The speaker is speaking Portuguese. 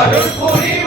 அருள் புரிய